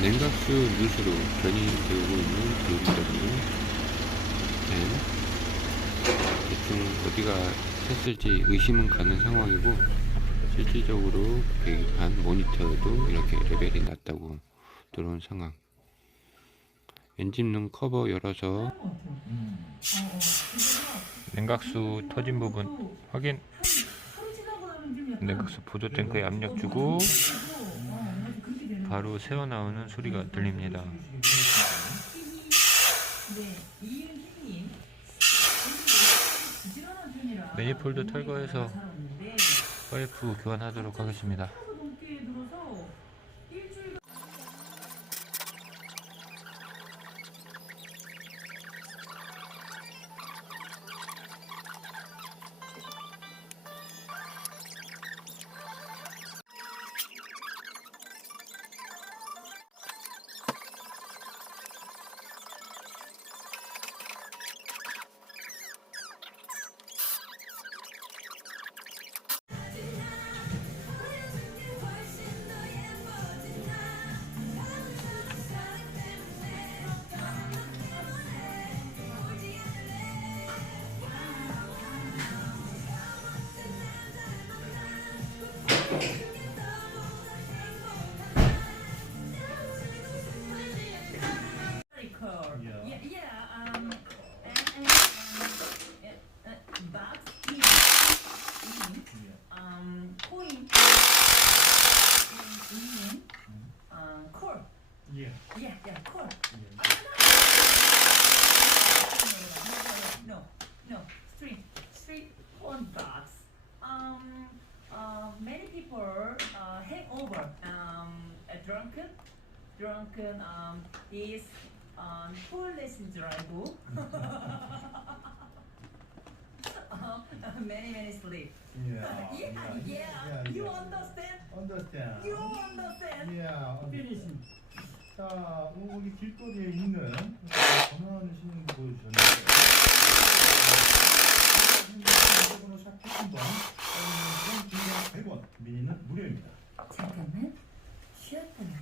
냉각수 누수로 변이되고 있는 BMW M. 대충 어디가 샜을지 의심은 가는 상황이고 실질적으로 계기판 모니터에도 이렇게 레벨이 낮다고 들어온 상황. 엔진룸 커버 열어서 냉각수 터진 부분 확인. 냉각수 보조 탱크에 압력 주고 바로 새어 나오는 소리가 들립니다. 매니폴드 탈거해서 파이프 교환하도록 하겠습니다. Drunken, um, is um, 줄 알고. uh, many many sleep. Yeah. yeah, yeah, You understand? Understand. You understand? Yeah. Finishing. 자, 여기 길거리에 있는 전화하는 신용도 보여주셨는데 샵 1번 또는 중량 100원 미니는 무료입니다. 잠깐만 쉬었다 갈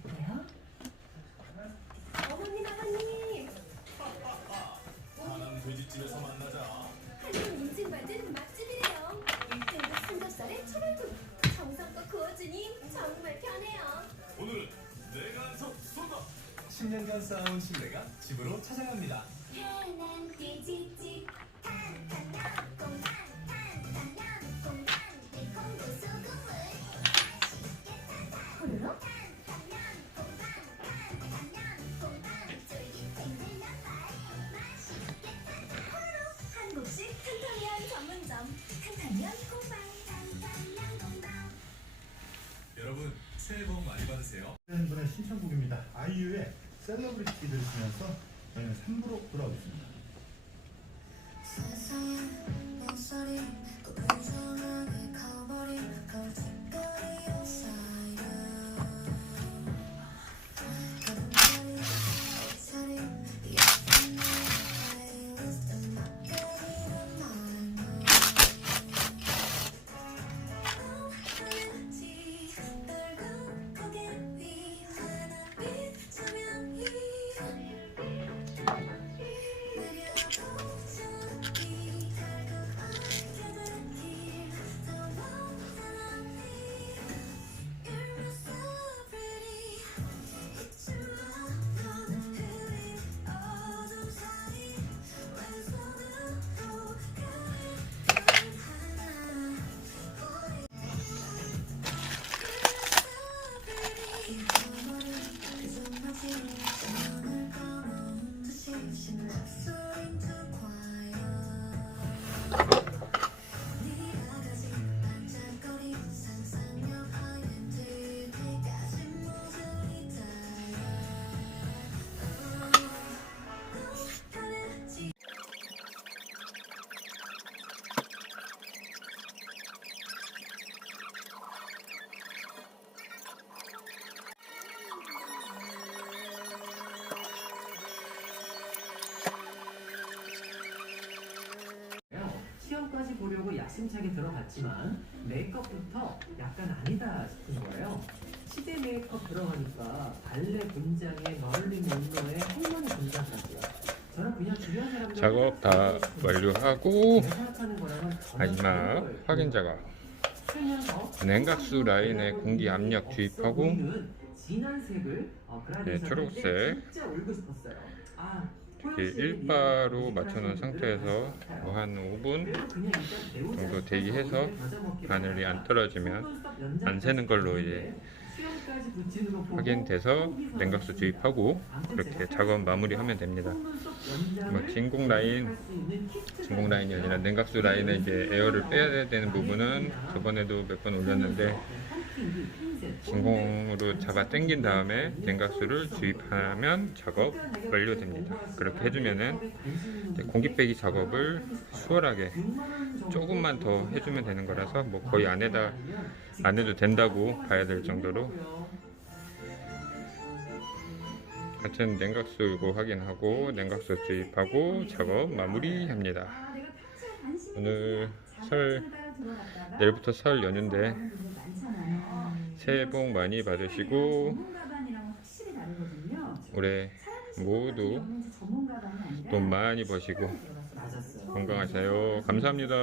쌓아온 신뢰가 집으로 찾아갑니다. 편한 돼지집 소금을 쫄깃탱글 맛있게 한국식 탄탄면 전문점 탄탄면 공방 탄탄면 공방 여러분 새해 복 많이 받으세요. 분의 신청곡입니다. 아이유의 셀러브리티 들으시면서 저희는 3부로 돌아오겠습니다. 세상에 목소리 또 불쌍하게 커버린 보려고 야심차게 들어갔지만 메이크업부터 약간 아니다 싶은 거예요. 치대 메이크업 들어가니까 발레 공장에 멀리 먼로에 할머니 공장 같고요. 저는 그냥 주변 사람들 작업 다 완료하고 마지막 확인 작업. 냉각수 라인에 공기 압력 주입하고 진한 색을 어, 네, 초록색. 진짜 올고 싶었어요. 아, 이렇게 일바로 맞춰놓은 상태에서 뭐 한 5분 정도 대기해서 바늘이 안 떨어지면 안 새는 걸로 이제 확인돼서 냉각수 주입하고 이렇게 작업 마무리하면 됩니다. 뭐 진공 라인, 진공 라인이 아니라 냉각수 라인에 이제 에어를 빼야 되는 부분은 저번에도 몇 번 올렸는데 진공으로 잡아 당긴 다음에 냉각수를 주입하면 작업 완료됩니다. 그렇게 해주면은 공기 빼기 작업을 수월하게 조금만 더 해주면 되는 거라서 뭐 거의 안에다 안 해도 된다고 봐야 될 정도로 하여튼 냉각수 이거 확인하고 냉각수 주입하고 작업 마무리합니다. 오늘 설 내일부터 설 연휴인데 새해 복 많이 받으시고 올해 모두 돈 많이 버시고 건강하세요. 감사합니다.